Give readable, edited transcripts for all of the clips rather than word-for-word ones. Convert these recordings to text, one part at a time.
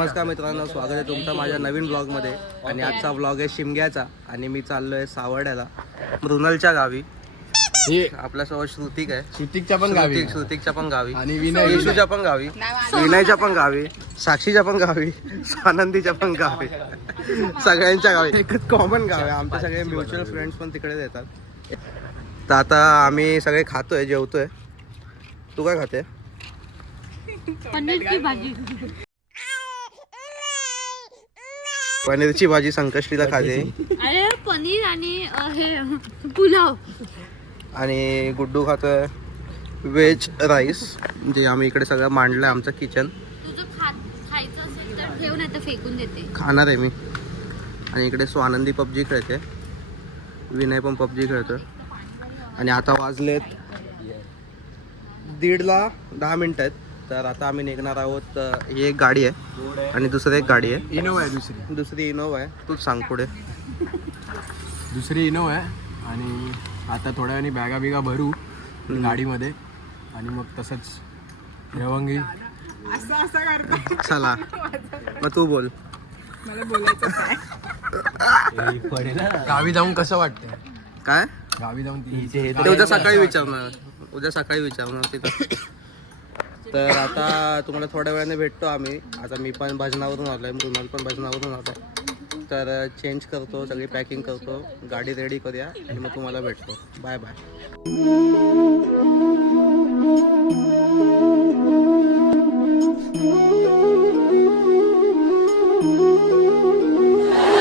नमस्कार मित्रांनो, स्वागत आहे तुमचं माझ्या नवीन ब्लॉगमध्ये. आणि आजचा ब्लॉग आहे शिमग्याचा. आणि मी चाललो आहे सावर्ड्याला, मृणालच्या गावी. आपल्यासोबत श्रुतिक आहे, श्रुतिकच्या पण गावी आणि विनयच्या पण गावी, विनयच्या पण गावी, साक्षीच्या पण गावी, आनंदीच्या पण गावी, सगळ्यांच्या गावी एकच कॉमन गाव आहे. आमचे सगळे म्युच्युअल फ्रेंड्स पण तिकडेच येतात. तर आता आम्ही सगळे खातोय, जेवतोय. तू काय खाते? पनीरची भाजी. पनीरची भाजी संकष्टीला खाते. अरे पनीर आणि हे पुलाव. आणि गुड्डू खातोय व्हेज राईस. जे आम्ही इकडे सगळं मांडलंय, आमचं किचन. तुझं खायचं असेल तर ठेव, नाही तर फेकून देते. खाणार आहे मी. आणि इकडे स्वानंदी पबजी खेळते, विनय पण पबजी खेळतोय. आणि आता वाजलेत 1:30 आहेत. तर आता आम्ही निघणार आहोत. ही एक गाडी आहे आणि दुसरी एक गाडी आहे, इनोवा आहे. दुसरी इनोवा आहे. तूच सांग पुढे. दुसरी इनोवा आहे. आणि आता थोड्या वेळाने बॅगा बिगा भरू गाडीमध्ये आणि मग तसंच रवंगी. चला मग तू बोल. गावी जाऊन कसं वाटतंय? काय गावी जाऊन ते उद्या सकाळी विचारणार तिथं. तर आता तुम्हाला थोड्या वेळाने भेटतो आम्ही. आता मी पण भजनावरून आलो आहे, मृणाल पण भजनावरून आलो आहे. तर चेंज करतो, सगळी पॅकिंग करतो, गाडी रेडी करूया आणि मग तुम्हाला भेटतो. Bye bye.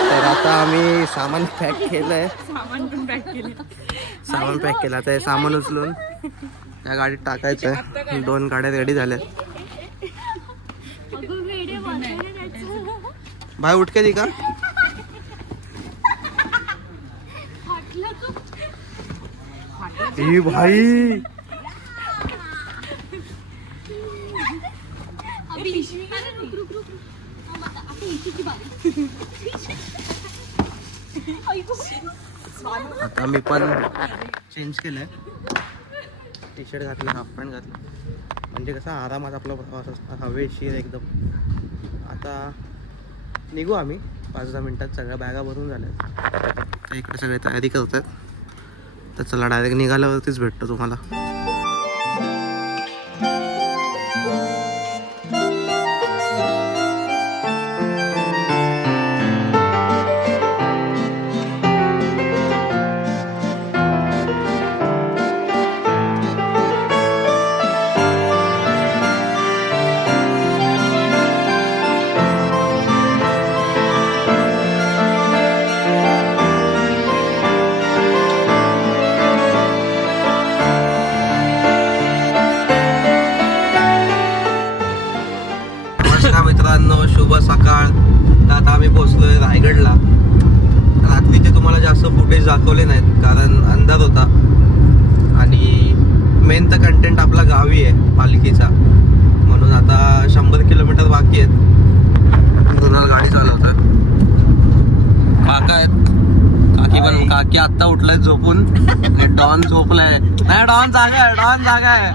तर आता आम्ही सामान पॅक केलंय, सामान पॅक केलं. आता हे सामान उचलून या गाडीत टाकायचं आहे. 2 गाड्या रेडी झाल्या. भाई उठ के दिखा. ए भाई आता मी पण चेंज केलंय, टी शर्ट घातलं, हाफ पॅन्ट घातलं. म्हणजे कसा आरामात आपला प्रवास असतो, हवेशीर एकदम. आता निघू आम्ही 5-10 मिनिटात. सगळ्या बॅगा भरून झाल्या. इकडे सगळे तयारी करतात. तर चला डायरेक्ट निघाल्यावरतीच भेटतो तुम्हाला. मित्रांनो, शुभ सकाळ. तर आता आम्ही पोहोचलोय रायगडला. रात्रीचे तुम्हाला जास्त फुटेज दाखवले नाहीत कारण अंधार होता. आणि मेन तर कंटेंट आपला गावी आहे पालखीचा, म्हणून आता 100 किलोमीटर बाकी आहेत. मृणाल गाडी चालवतोय. काका आहेत, काकी आत्ता उठलाय झोपून. डॉन झोपलाय. नाही, डॉन जागा आहे.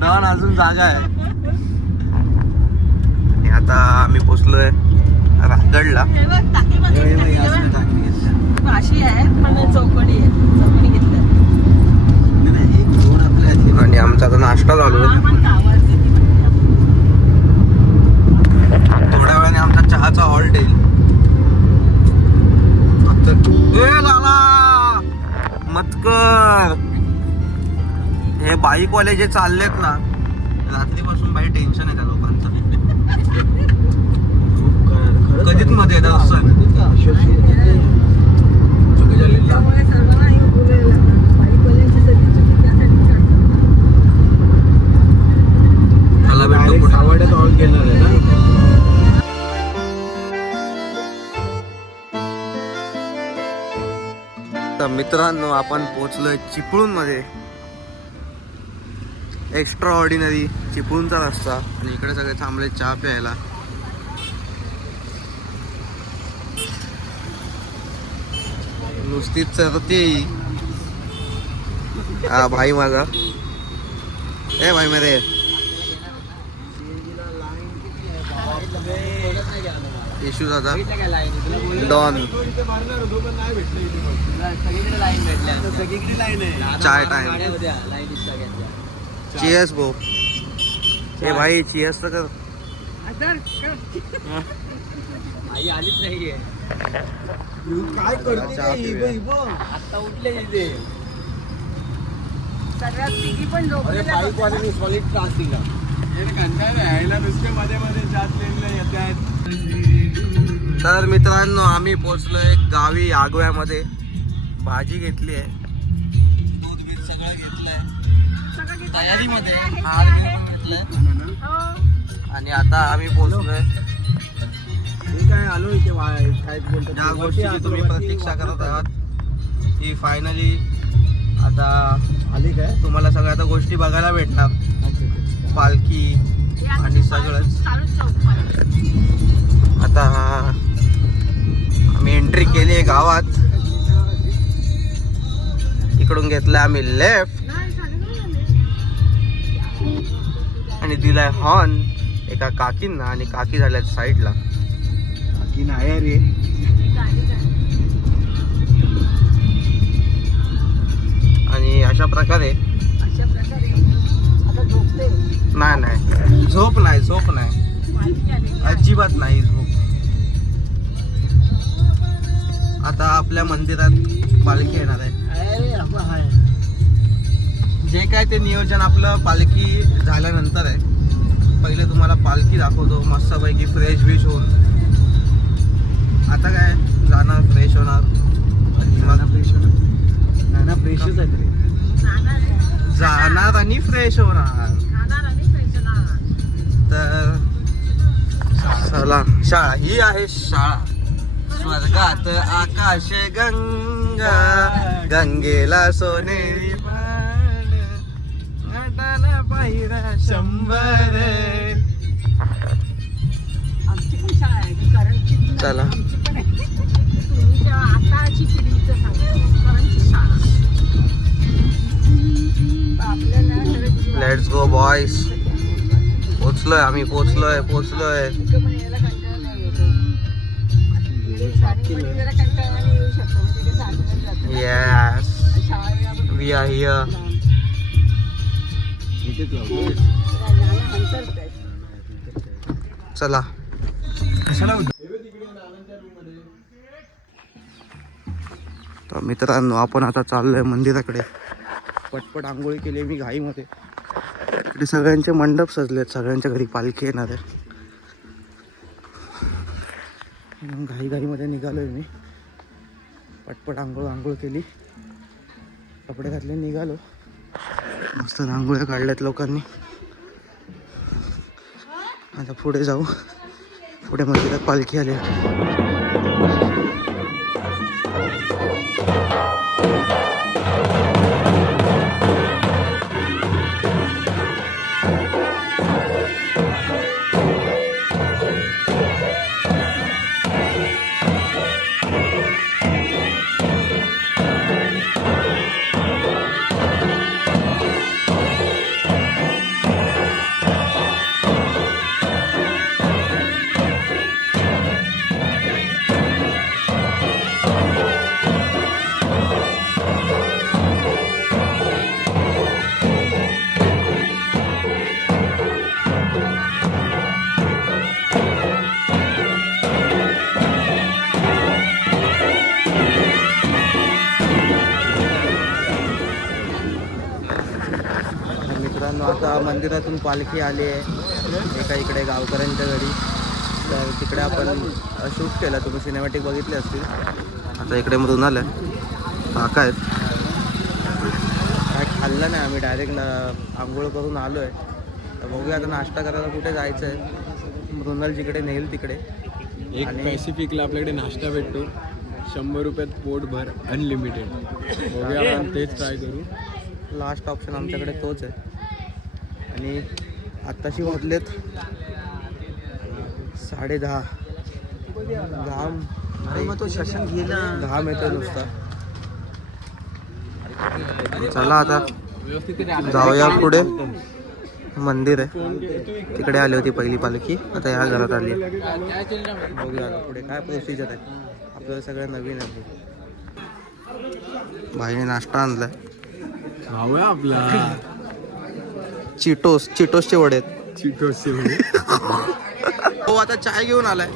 डॉन अजून जागा आहे. आता आम्ही पोचलोय रायगडला. आणि आमचा आता नाश्ता चालू आहे. थोड्या वेळाने आमचा चहाचा हॉल्ट येईल. मतकर हे बाईकवाले जे चाललेत ना, रात्रीपासून बाई टेन्शन आहे त्या लोकांचं. कधीच मध्ये येतात असं. तर मित्रांनो, आपण पोहोचलोय चिपळूण मध्ये. एक्स्ट्रा ऑर्डिनरी चिपळूणचा रस्ता. आणि इकडे सगळे थांबले चहा प्यायला. नुसतीच चरते हा भाई माझा. ए भाई मेरे येशू दादा डॉन चाय टाइम चियर्स भाऊ ए भाई चियर्स तर कर आई आलीच नाहीये काय चहा पिऊया. आता उठले इथे सगळ्यात तिघी पण अरे बाईक वाल्याने सॉलिड त्रास दिला यायला नुसते मध्ये मध्ये जात लेनला येत आहेत. तर मित्रांनो आम्ही पोहोचलोय गावी आगव्यामध्ये. भाजी घेतली आहे, दूध बीध सगळं घेतलंय तयारीमध्ये आणि आता आम्ही पोहोचलोय. हे काय आलो इथे काय बोलतात ज्या गोष्टीची तुम्ही प्रतीक्षा करत आहात ती फायनली आता आली काय तुम्हाला सगळ्या आता गोष्टी बघायला भेटणार. पालखी आणि सगळंच. आता आम्ही एंट्री केली आहे गावात. इकडून घेतलं आम्ही लेफ्ट आणि दिलाय हॉर्न एका काकींना आणि काकी झाल्या साईडला. बाकी नाही रे आणि अशा प्रकारे नाही झोप नाही अजिबात नाही झोप. आता आपल्या मंदिरात पालखी येणार आहे. जे काय ते नियोजन आपलं पालखी झाल्यानंतर आहे. पहिले तुम्हाला पालखी दाखवतो मस्तपैकी फ्रेश बिश होऊन. आता काय जाणार फ्रेश होणार आणि मग नाना फ्रेशच आहेत रे जाणार आणि फ्रेश होणार. तर चला शाळा ही आहे शाळा. स्वर्गात आकाश गंगा गंगेला सोनेरी पाड घाटाला पायरा 100. आमची पण शाळा आहे कारण की चला तुम्ही जेव्हा आताची पिढीचं सांगतो कारण शाळा आपल्याला लेट्स गो बॉयज. पोचलोय आम्ही पोचलोय यायला कंटाळा नाही येतो. शाळेमध्ये जरा कंटाळा येऊ शकतो म्हणजे कसं आठवण जातं. येस शाळेला आपण वी आर हिअर. इथेच लावतो अंतर काय चला तर मित्रांनो आपण आता चाललोय मंदिराकडे. पटपट आंघोळी केली मी घाईमध्ये. इकडे सगळ्यांचे मंडप सजलेत. सगळ्यांच्या घरी पालखी येणार आहे. घाईमध्ये निघालोय मी. पटपट आंघोळ केली, कपडे घातले, निघालो. मस्त रांगोळ्या काढल्यात लोकांनी. आता पुढे जाऊ. पुढे मंदिरात पालखी आली. मित्रांनो आता मंदिरातून पालखी आली आहे एका इकडे गावकऱ्यांच्या घरी. तर तिकडे आपण शूट केलं. तुम्ही सिनेमॅटिक बघितले असतील. आता इकडे मृणाल आहे, काका आहेत. काय खाल्लं नाही आम्ही, डायरेक्ट आंघोळ करून आलो आहे. तर बघूया आता नाश्ता करायला कुठे जायचं आहे. मृणाल जिकडे नेईल तिकडे. एक आणि- पॅसिफिकला आपल्याकडे नाश्ता भेटतो 100 रुपयात पोटभर अनलिमिटेड. बघूया आपण तेच ट्राय करू. लास्ट ऑप्शन आमच्याकडे तोच आहे. आणि आत्ताशी वाजलेत 10:30. घाम मग तो शशांक गेला. घाम येतो नुसता. चला आता जाऊया पुढे. मंदिर आहे, तिकडे आली होती पहिली पालखी, आता ह्या घरात आली आहे. बघूया आता पुढे काय प्रोसिजर आहे, आपल्याला सगळं नवीन आहे. भाईने नाश्ता आणलाय, खाऊया आपला चिटोसचे वडे आहेत. चिटोसचे हो आता चाय घेऊन आलाय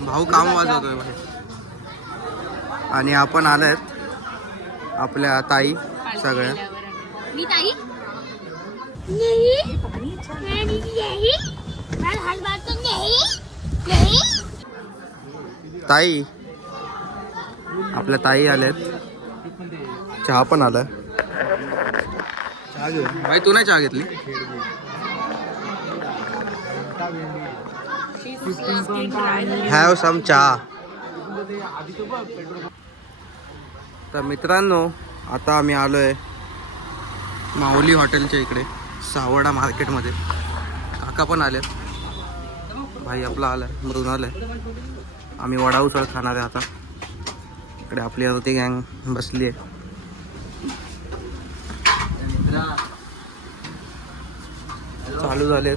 भाऊ, काम वाजवतोय बाहेर. आणि आपण आलायत आपल्या ताई सगळ्या. मी ताई ताई आपल्या ताई आल्यात, चहा पण आलाय. चहा घेऊ भाई, तू नाही चहा घेतली? हॅव सम चहा. तर मित्रांनो, आता आम्ही आलोय माऊली हॉटेलच्या इकडे सावडा मार्केटमध्ये. काका पण आलेत, भाई आपला आलाय, मृणाल आहे. आम्ही वडा उसळ खाणार आहे आता. इकडे आपली होती गँग बसली आहे. चालू झालेत.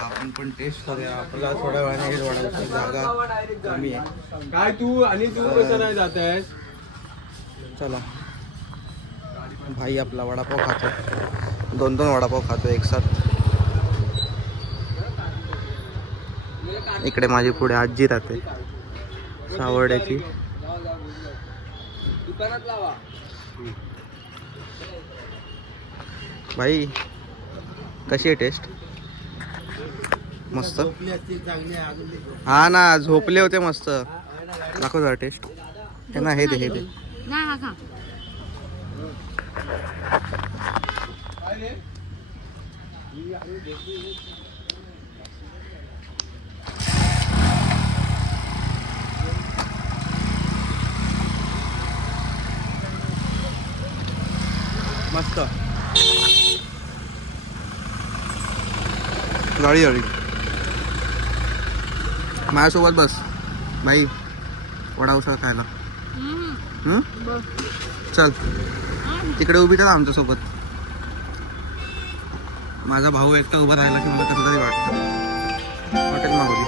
आपण पण टेस्ट करूया. आपला थोड्या वेळाने वडा उसळ जागा कमी आहे. काय तू आणि तू कसं नाही जात आहेस? चला, भाई आपला वडापाव खातो, 2 वडापाव खातो एक साथ. इकडे माझी पुढे आजी राहते सावर्ड्याची. भाई कशी आहे टेस्ट? मस्त. हा ना, झोपले होते मस्त. दाखव जरा टेस्ट. हे ना, हे दे नाही हा खा. मस्त. गाडी गाडी माझ्यासोबत बस भाई, वडा उसळ खायला. चल तिकडे उभी राहा आमच्यासोबत. माझा भाऊ एकटा उभा राहिला की मला कसं तरी वाटतं. हॉटेल मागवली.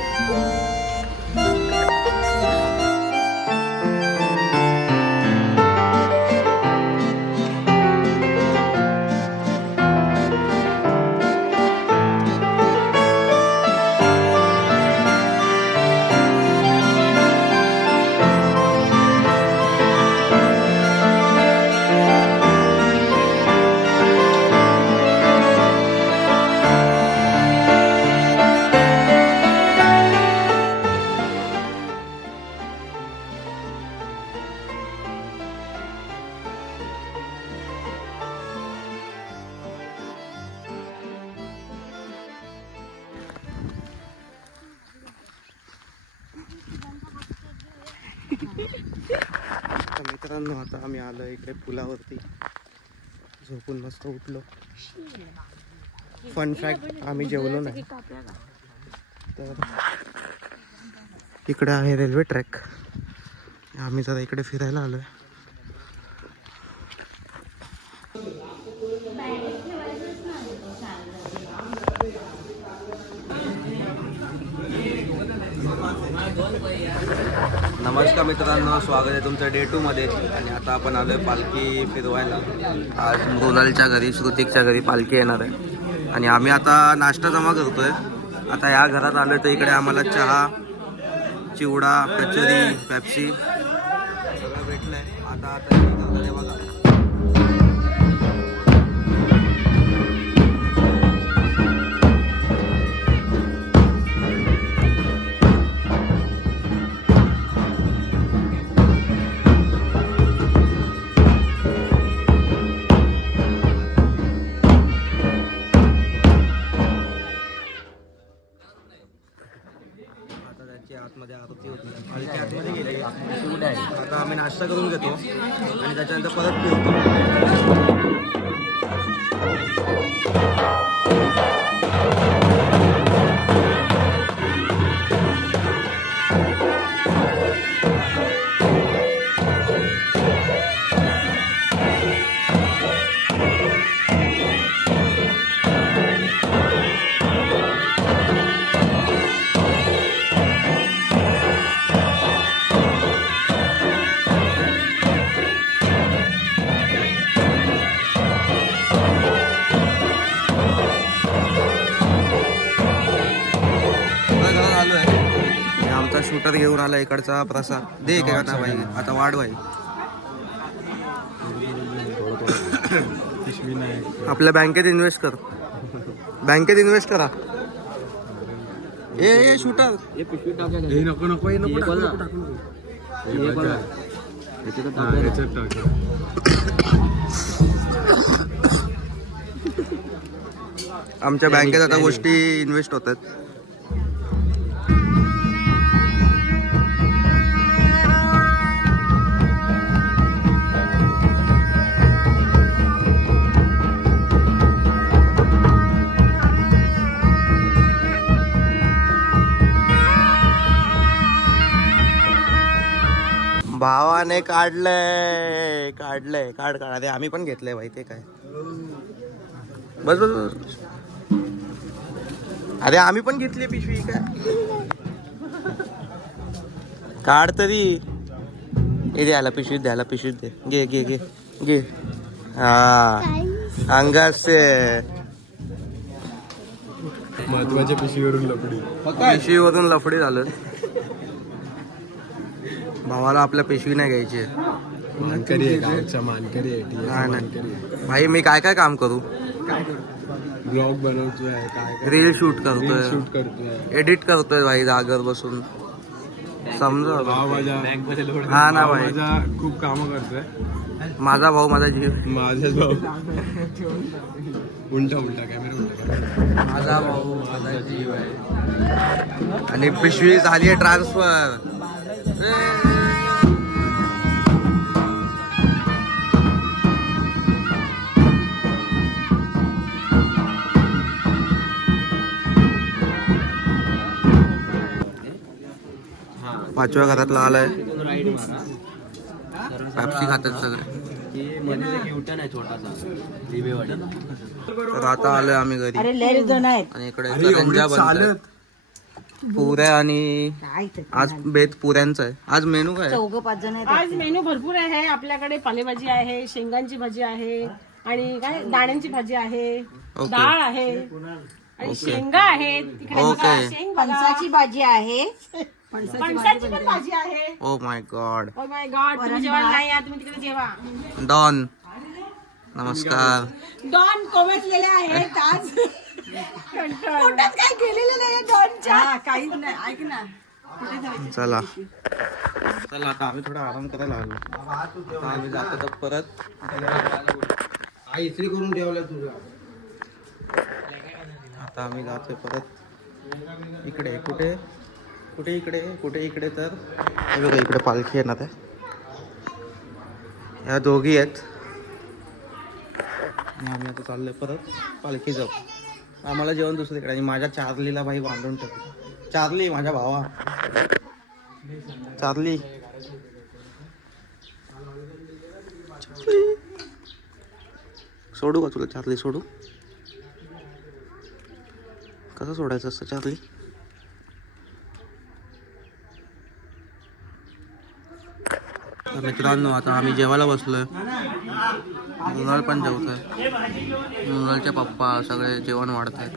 तर मित्रांनो, आता आम्ही आलो इकडे पुलावरती. झोपून मस्त उठलो. फन फॅक्ट, आम्ही जेवलो नाही. तर इकडे आहे रेल्वे ट्रॅक. आम्ही जरा इकडे फिरायला आलोय. नमस्कार मित्रांनो, स्वागत आहे तुमचं डे 2 मध्ये. आणि आता आपण आलोय पालखी फिरवायला. आज मृणालच्या घरी, श्रुतिकच्या घरी पालखी येणार आहे. आणि आम्ही आता नाश्ता जमा करतोय. आता या घरात आलोय तर इकडे आम्हाला चहा, चिवडा, कचोरी, पेप्सी सगळं भेटलंय. आता बघा, आतमध्ये आरती होती, पालखी आतमध्ये गेली. आता आम्ही नाश्ता करून घेतो आणि त्याच्यानंतर परत फिरतो. शूटर घेऊन आला इकडचा प्रसाद दे का ना भाई आता वाढ भाई पिशवी नाही. आपल्या बँकेत इन्व्हेस्ट कर बँकेत इन्व्हेस्ट करा ए शूटर हे नको नको हे नको टाकू, नको टाकू, नको. हे बघा. हा, याच्यात टाक. आमच्या बँकेत आता गोष्टी इन्व्हेस्ट होतात. भावाने काढलंय काढ अरे आम्ही पण घेतलंय भाई ते काय बस बस बस अरे आम्ही पण घेतली पिशवी काय काढ तरी हे द्यायला पिशवीत दे घे हा अंगासे महत्वाच्या पिशवीवरून लफडी झालं. भावाला आपल्या पिशवी नाही घ्यायची मानकरी आहे गावचा मानकरी आहे नाही भाई मी काय काय काम करू ब्लॉग बनवतोय काय रील शूट शूट करतोय करतोय एडिट करतोय भाई जागर बसून समजा भाव माझा हा ना भाई माझा खूप कामं करतोय माझा भाऊ माझा जीव माझाच भाऊ उलटा कॅमेरा माझा भाऊ माझा जीव आहे आणि पिशवी झाली आहे ट्रान्सफर. पाचव्या घरातला आलाय पॅप्सी खातात सगळे. तर आता आलोय आम्ही घरी अरे लय जण आहेत आणि इकडे करंजा बनतात पुऱ्या आणि आज बेत पुऱ्यांचा आहे. आज मेनू काय आहे? 4-5 जण आहेत. आज मेनू भरपूर आहे आपल्याकडे. पालेभाजी आहे, शेंगांची भाजी आहे आणि काय दाण्यांची भाजी आहे, डाळ आहे आणि शेंगा आहेत. तिकडे बघा, शेंग बघा. फणसाची भाजी आहे फणसाची पण भाजी आहे. Oh my God oh my God, तुम्ही जेवायला नाही या, तुम्ही तिकडे जेवा. डॉन नमस्कार. डॉन कोमेजलेले आहेत आज. पोटात काय केलेलं नाही डॉनच्या. काहीच नाही. ऐक ना चला आता आम्ही थोडा आराम करायला आलो. आता आम्ही जातो तर परत इस्त्री करून ठेवलं तुझं. आता आम्ही जातोय परत इकडे कुठे इकडे तर हे बघा इकडे पालखी येणार आहे. ह्या दोघी आहेत आणि आम्ही आता चाललोय परत पालखी जाऊ. आम्हाला जेवण दुसरीकडे आणि माझ्या चार्लीला भाई बांधून टाकलं. चार्ली माझ्या भावा चार्ली सोडू का तुला चार्ली सोडू कसं सोडायचं असतं चार्ली. मित्रांनो आता आम्ही जेवायला बसलोय. मुलाल पण जेवतोय. मुलालचे पप्पा सगळे जेवण वाढत आहेत.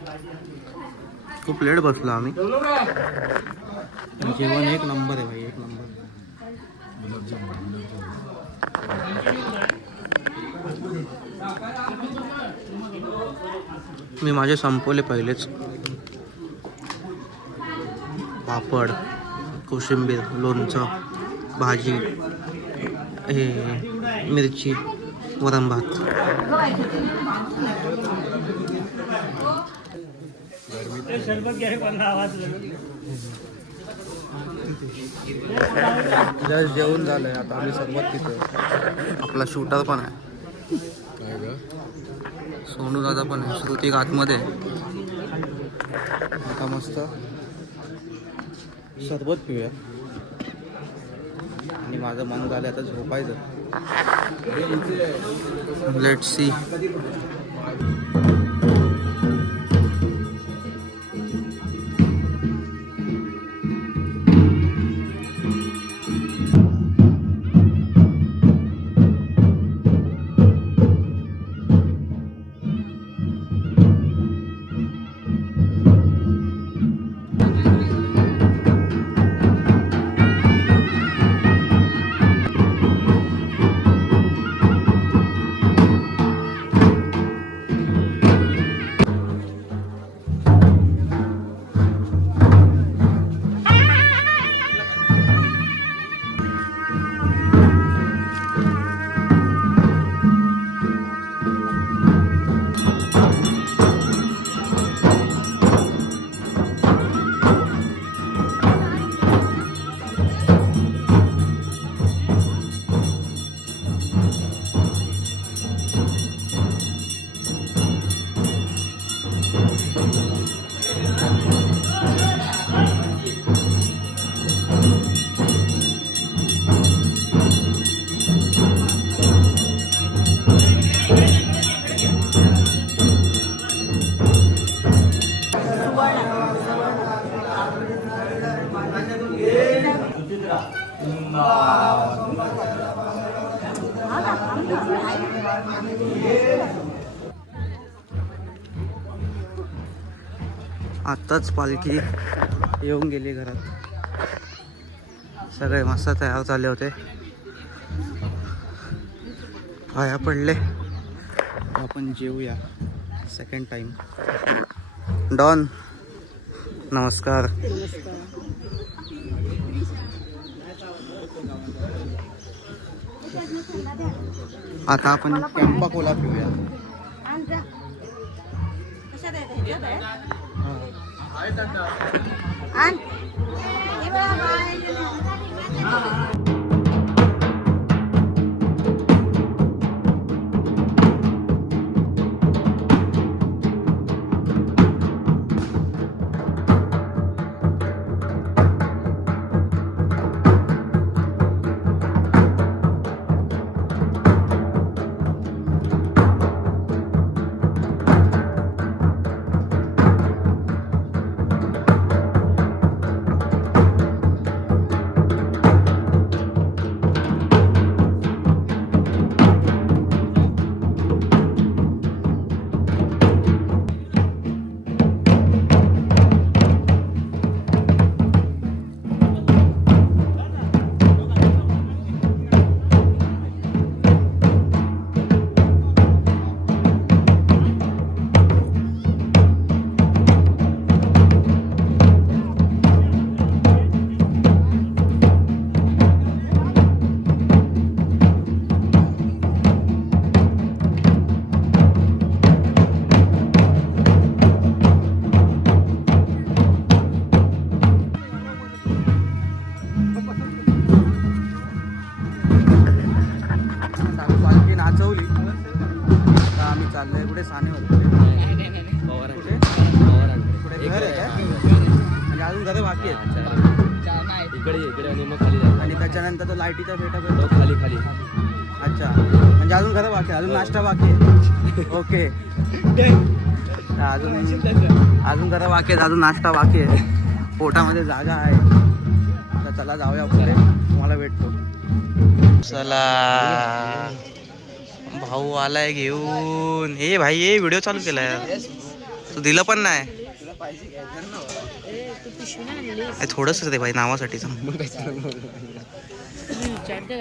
खूप लेट बसलो आम्ही. जेवण एक नंबर आहे भाई एक नंबर. मी माझे संपवले पहिलेच. पापड कोशिंबीर लोणचं भाजी हे मिरची वरण भात. जस्ट जेवण झालंय आता आम्ही सरबत पितोय. आपला शूटर पण आहे सोनू दादा पण आहे. श्रुती आतमध्ये आता मस्त सरबत पिऊया आणि माझं मन झालं आता झोपायचं. Let's see. आत्ताच पालखी येऊन गेली घरात. सगळे मस्त तयार झाले होते. पाया पडले. आपण जेवूया सेकंड टाइम. डॉन नमस्कार. आता आपण कॅम्पा कोला पिऊया. पालखी नाचवली. आता आम्ही चाललोय कुठे सानेवर. कुठे घर आहे काय? म्हणजे अजून घर बाकी आहेत. इकडे आणि मग खाली जायचं. आणि त्याच्यानंतर तो लाईटीचा फेटा खाली अच्छा, म्हणजे अजून घर बाकी आहे, अजून नाश्ता बाकी आहे. ओके, अजून घर बाकी आहेत, अजून नाश्ता बाकी आहे. पोटामध्ये जागा आहे. तर चला जाऊया पुढे, तुम्हाला भेटतो. चला भाऊ आलाय घेऊन. हे भाई हे व्हिडिओ चालू केलाय तू, दिलं पण नाही. थोडंच ते भाई नावासाठी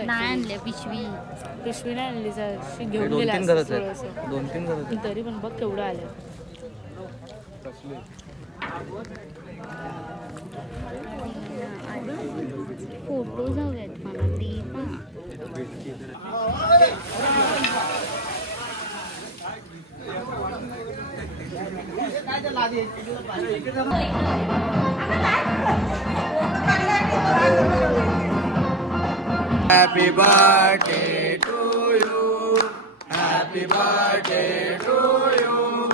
नाही आणले पिशवी. पिशवी नाही आणली घेऊन 2-3 घरच आहेत. 2-3 घरच आहेत. तरी पण बघ केवढं आलं. फोटो जाऊयात मला दे ना. Happy birthday to you. Happy birthday to you.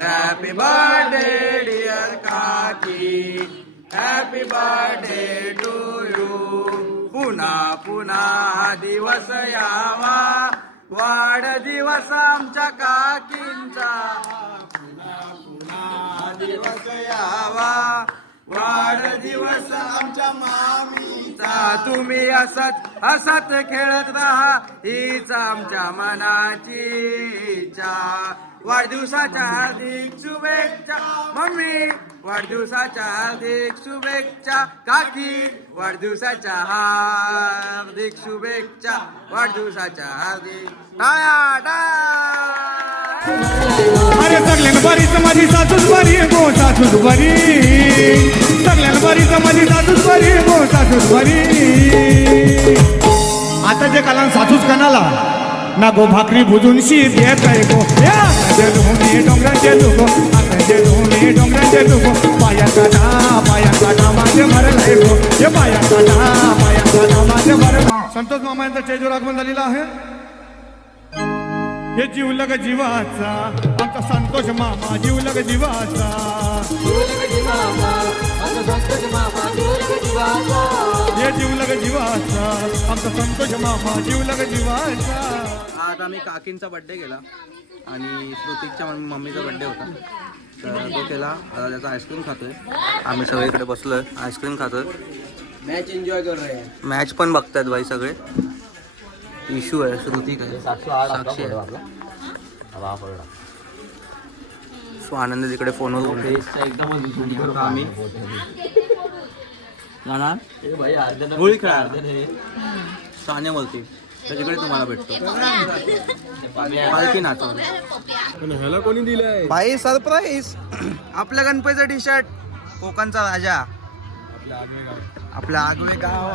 Happy birthday dear Kaki. Happy birthday to you. पुन्हा पुन्हा दिवस यावा, वाढदिवस आमच्या काकींचा. पुन्हा दिवस यावा, वाढदिवस आमच्या मामीचा. तुम्ही असत हसत खेळत राहा, हीच आमच्या मनाची इच्छा. वाढदिवसाच्या हार्दिक शुभेच्छा मम्मी, वाढदिवसाच्या हार्दिक शुभेच्छा काकी, वाढदिवसाच्या हार्दिक शुभेच्छा, वाढदिवसाच्या हार्दिक टाळ्या टाळ्या. अरे सगळ्यां बरीच माझी सासूच बरी गो, सासूच बरी. सगळ्यां बरीच माझी सासूच बरी गो, सासूच बरी. आता जे काला सासूच कणाला ना गो भाकरी भुजून शीत येत आहे गो. डोंगराचे लोक, डोंगराचे लोक. पाया काटा माझे भरलाय गो. हे पाया काटा माझे भरला. संतोष मामा यांचा स्टेजवर आगमन झालेला आहे. हे जीवलग जीवाचा आमचा संतोष मामा, जीवलग जीवाचा. हे जीवलग जीवाचा आमचा संतोष मामा, जीवलग जीवाचा. आज आम्ही काकींचा बड्डे केला आणि श्रुतिकच्या मम्मीचा बड्डे होता, तर तो केला. आता त्याचा आईस्क्रीम खातोय. आम्ही सगळीकडे बसलोय, आईस्क्रीम खातोय. मॅच एन्जॉय कर रहे हैं. मॅच पण बघतात बाई सगळे. इशू आहे श्रुती काय साक्षी आहे. सो आनंद तिकडे फोनवर बोलते. आता आम्ही होळी खेळा साण्यावरती त्याच्याकडे तुम्हाला भेटतो पालखी नाचवून. पण ह्याला कोणी दिलंय? भाई सरप्राईज आपल्या गणपतीचा टी शर्ट कोकणचा राजा आपल्या आगवे गाव.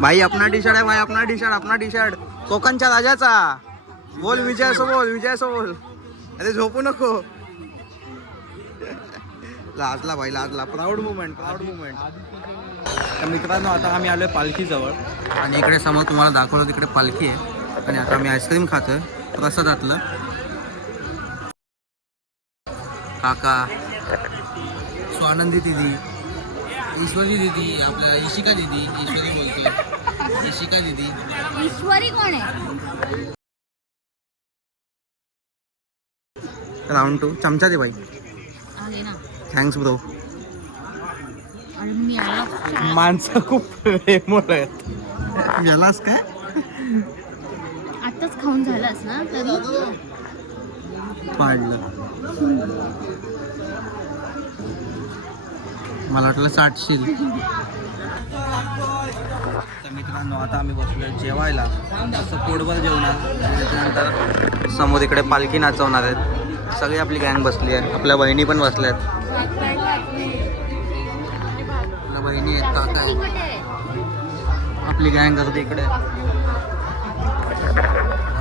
भाई अपना टी शर्ट है भाई अपना टी शर्ट कोकणच्या राजाचा. बोल विजय सो बोल. अरे झोपू नको. लाजला भाई लाजला. Proud moment. तर मित्रांनो आता आम्ही आलोय पालखीजवळ आणि इकडे समोर तुम्हाला दाखवलं तिकडे पालखी आहे आणि आता आम्ही आईस्क्रीम खातोय प्रसादातलं. काका स्वानंदी दिदी ईश्वरी दिदी आपल्या ईशिका दिदी ईश्वरी बोलतोय ईशिका दिदी. ईश्वरी कोण आहे? राऊंड 2 चमचा दे भाई. आले ना. Thanks bro. आणि मी आला. माणसं खूप प्रेमळ आहेत. यालाच काय आताच खाऊन झालास ना तर पाडलं. मला वाटलं 60शील. तर मित्रांनो आता आम्ही बसलोय जेवायला. असं पोटभर जेवणार. त्याच्यानंतर समोर इकडे पालखी नाचवणार आहेत. सगळी आपली गँग बसली आहे. आपल्या बहिणी पण बसल्या आहेत. आपल्या बहिणी आहेत काका आहेत. आपली गँग करते इकडे.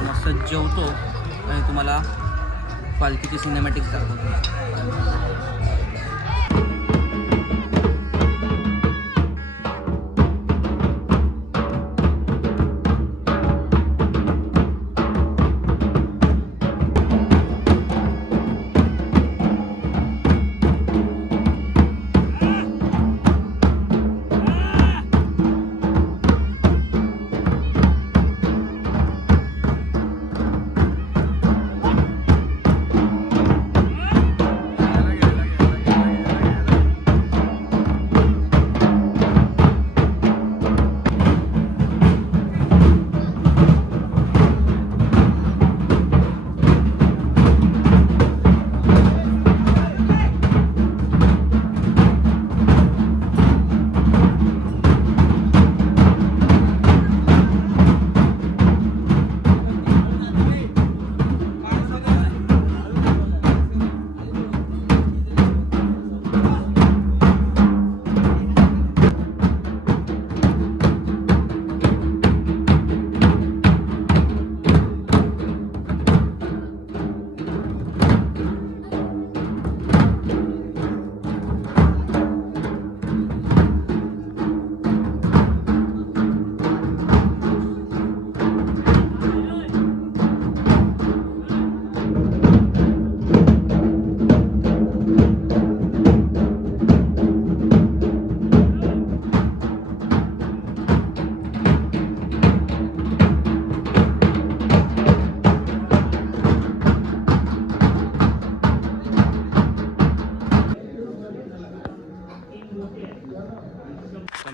मस्त जेवतो आणि तुम्हाला पालखीची सिनेमॅटिक दाखवतो.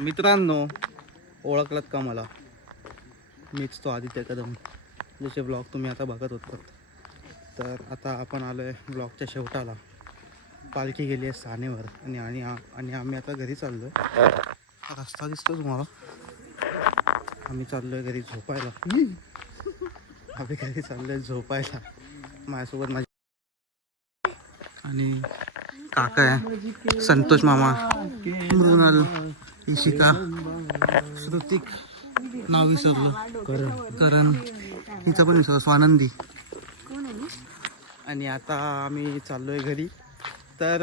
मित्रांनो ओळखलात का मला? मीच तो आदित्य कदम जसे ब्लॉग तुम्ही आता बघत होतात. तर आता आपण आलो आहे ब्लॉगच्या शेवटाला. पालखी गेली आहे सानेवर आणि आम्ही आता घरी चाललो आहे. रस्ता दिसतो तुम्हाला. आम्ही चाललो आहे घरी झोपायला. माझ्यासोबत माझी आणि काका आहे, संतोष मामा, मृणाल, इशिका, श्रुतिक, नाव विसरलं, करण, हिचं पण विसरलं, स्वानंदी. आणि आता आम्ही चाललोय घरी. तर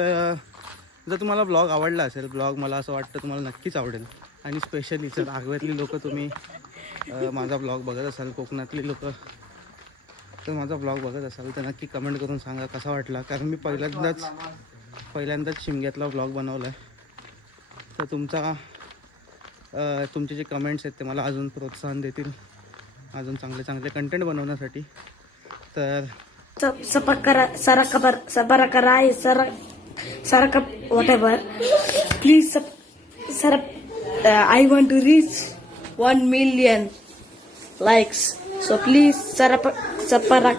जर तुम्हाला ब्लॉग आवडला असेल, ब्लॉग मला असं वाटतं तुम्हाला नक्कीच आवडेल. आणि स्पेशली जर आगव्यातली लोक तुम्ही माझा ब्लॉग बघत असाल, कोकणातली लोक तर माझा ब्लॉग बघत असाल तर नक्की कमेंट करून सांगा कसा वाटला. कारण मी पहिल्यांदाच शिमग्यातला ब्लॉग बनवला आहे. तर तुमचे जे कमेंट्स आहेत ते मला अजून प्रोत्साहन देतील अजून चांगले कंटेंट बनवण्यासाठी. तर सबरा करा Saraka, whatever. Please, sir, I want to reach 1 million likes. So please, sarapakara.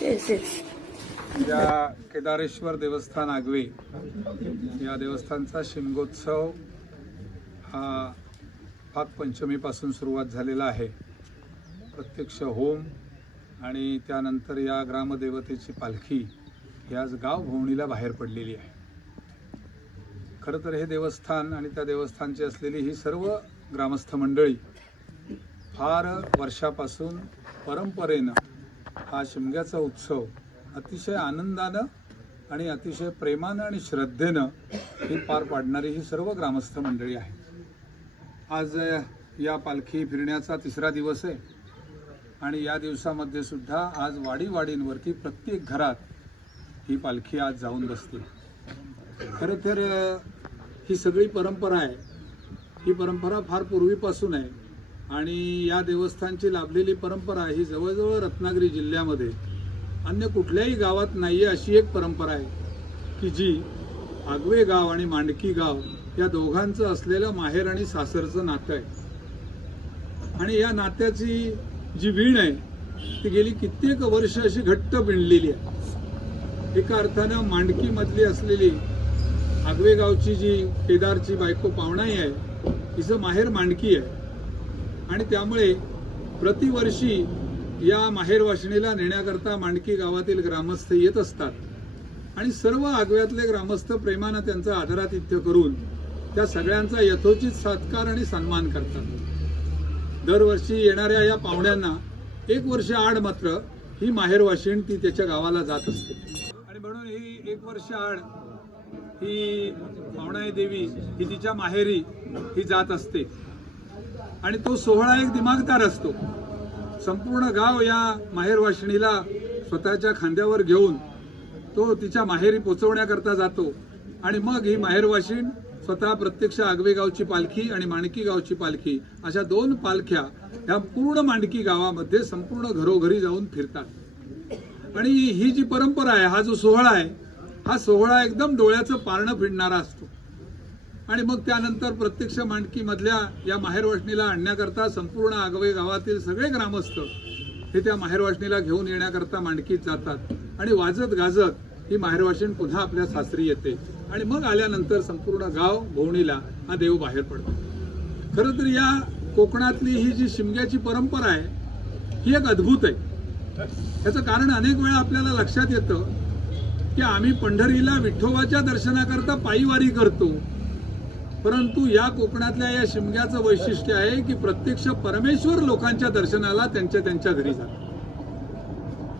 Yes, yes. या केदारेश्वर देवस्थान आगवे या देवस्थानचा शिमगोत्सव हा नागपंचमीपासून सुरुवात झालेला आहे. प्रत्यक्ष होम आणि त्यानंतर या ग्रामदेवतेची पालखी ही आज गाव भोवणीला बाहेर पडलेली आहे. खरं तर हे देवस्थान आणि त्या देवस्थानची असलेली ही सर्व ग्रामस्थ मंडळी फार वर्षापासून परंपरेनं हा शिमग्याचा उत्सव अतिशय आनंदानं आणि अतिशय प्रेमानं आणि श्रद्धेनं ही पार पाडणारी ही सर्व ग्रामस्थ मंडळी आहे. आज या पालखी फिरण्याचा 3रा दिवस आहे आणि या दिवसामध्ये सुद्धा आज वाडीवाडींवरती प्रत्येक घरात ही पालखी आज जाऊन बसते. खरं तर ही सगळी परंपरा आहे. ही परंपरा फार पूर्वीपासून आहे आणि या देवस्थानची लाभलेली परंपरा ही जवळजवळ रत्नागिरी जिल्ह्यामध्ये अन्य कुठल्याही गावात नाही आहे अशी एक परंपरा आहे की जी आगवे गाव आणि मांडकी गाव या दोघांचं असलेलं माहेर आणि सासरचं नातं आहे. आणि या नात्याची जी वीण आहे ती गेली कित्येक वर्ष अशी घट्ट विणलेली आहे. एका अर्थानं मांडकीमधली असलेली आगवे गावची जी केदारची बायको पावणाई आहे तिचं माहेर मांडकी आहे आणि त्यामुळे प्रतिवर्षी या माहेर वाशिणीला नेण्याकरता मांडकी गावातील ग्रामस्थ येत असतात आणि सर्व आगव्यातले ग्रामस्थ प्रेमानं त्यांचा आदरातिथ्य करून त्या सगळ्यांचा यथोचित सत्कार आणि सन्मान करतात. दरवर्षी येणाऱ्या या पाहुण्यांना 1 वर्ष आड मात्र ही माहेर वाशिण ती त्याच्या गावाला जात असते आणि म्हणून ही 1 वर्ष आड ही पावणाई देवी ही तिच्या माहेरी ही जात असते आणि तो सोहळा एक दिमागदार असतो. संपूर्ण गाव या माहेर वाशिणीला स्वतःच्या खांद्यावर घेऊन तो तिच्या माहेरी पोचवण्याकरता जातो आणि मग ही माहेर वाशिण स्वतः प्रत्यक्ष आगवे गावची पालखी आणि मांडकी गावची पालखी अशा 2 पालख्या या पूर्ण मांडकी गावामध्ये संपूर्ण घरोघरी जाऊन फिरतात. आणि ही जी परंपरा आहे, हा जो सोहळा आहे, हा सोहळा एकदम डोळ्याचं पारणं फिरणारा असतो. आणि मग त्यानंतर प्रत्यक्ष मांडकी मधल्या या माहेर वाशिणीला आणण्याकरता संपूर्ण आगवे गावातील सगळे ग्रामस्थ हे त्या माहेर वाशिणीला घेऊन येण्याकरता मांडकीत जातात आणि वाजत गाजत ही माहेर वाशिण पुन्हा आपल्या सासरी येते आणि मग आल्यानंतर संपूर्ण गाव भोवणीला हा देव बाहेर पडतो. खरं तर या कोकणातली ही जी शिमग्याची परंपरा आहे ही एक अद्भुत आहे. याचं कारण अनेक वेळा आपल्याला लक्षात येतं की आम्ही पंढरीला विठोबाच्या दर्शनाकरता पायीवारी करतो, परंतु या कोकणातल्या या शिमग्याचं वैशिष्ट्य आहे की प्रत्यक्ष परमेश्वर लोकांच्या दर्शनाला त्यांच्या घरी जातो.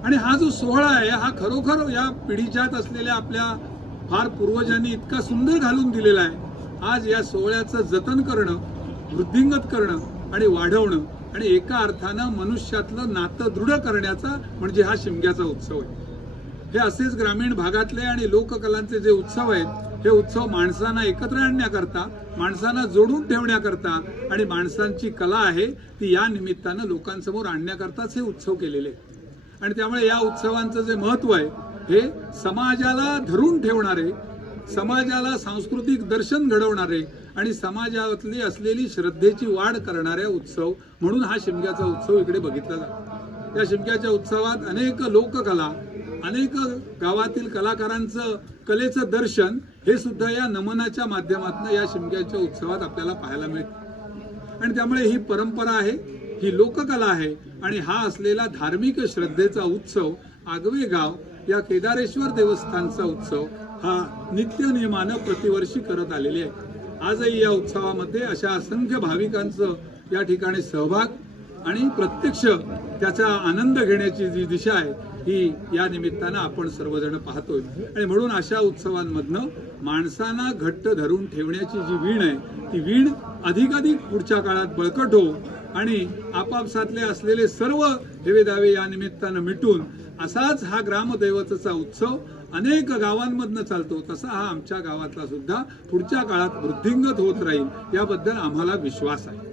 आणि हा जो सोहळा आहे हा खरोखर या पिढीच्यात असलेल्या आपल्या फार पूर्वजांनी इतका सुंदर घालून दिलेला आहे. आज या सोहळ्याचं जतन करणं, वृद्धिंगत करणं आणि वाढवणं आणि एका अर्थानं मनुष्यातलं नातं दृढ करण्याचा म्हणजे हा शिमग्याचा उत्सव आहे. हे असेच ग्रामीण भागातले आणि लोककलांचे जे उत्सव आहेत हे उत्सव माणसांना एकत्र आणण्याकरता, माणसांना जोडून ठेवण्याकरता आणि माणसांची कला आहे ती या निमित्तानं लोकांसमोर आणण्याकरताच हे उत्सव केलेले आहेत. आणि त्यामुळे या उत्सवांचं जे महत्व आहे हे समाजाला धरून ठेवणारे, समाजाला सांस्कृतिक दर्शन घडवणारे आणि समाजातली असलेली श्रद्धेची वाढ करणाऱ्या उत्सव म्हणून हा शिमग्याचा उत्सव इकडे बघितला जातो. या शिमग्याच्या उत्सवात अनेक लोककला, अनेक गावातील कलाकारांचं कलेचं दर्शन हे सुद्धा या नमनाच्या माध्यमातून या शिमग्याच्या उत्सवात आपल्याला पाहायला मिळतं. आणि त्यामुळे ही परंपरा आहे, ही लोककला आहे आणि हा असलेला धार्मिक श्रद्धेचा उत्सव आगवे गाव या केदारेश्वर देवस्थानचा उत्सव हा नित्यनियमानं प्रतिवर्षी करत आलेले आहे. आजही या उत्सवामध्ये अशा असंख्य भाविकांचं या ठिकाणी सहभाग आणि प्रत्यक्ष त्याचा आनंद घेण्याची जी दिशा आहे ही या निमित्तानं आपण सर्वजण पाहतोय. आणि म्हणून अशा उत्सवांमधनं माणसांना घट्ट धरून ठेवण्याची जी वीण आहे ती वीण अधिकाधिक पुढच्या काळात बळकट हो आणि आपापसातले असलेले सर्व हेवेदावे या निमित्तानं मिटून असाच हा ग्रामदैवताचा उत्सव अनेक गावांमधनं चालतो तसा हा आमच्या गावातला सुद्धा पुढच्या काळात वृद्धिंगत होत राहील याबद्दल आम्हाला विश्वास आहे.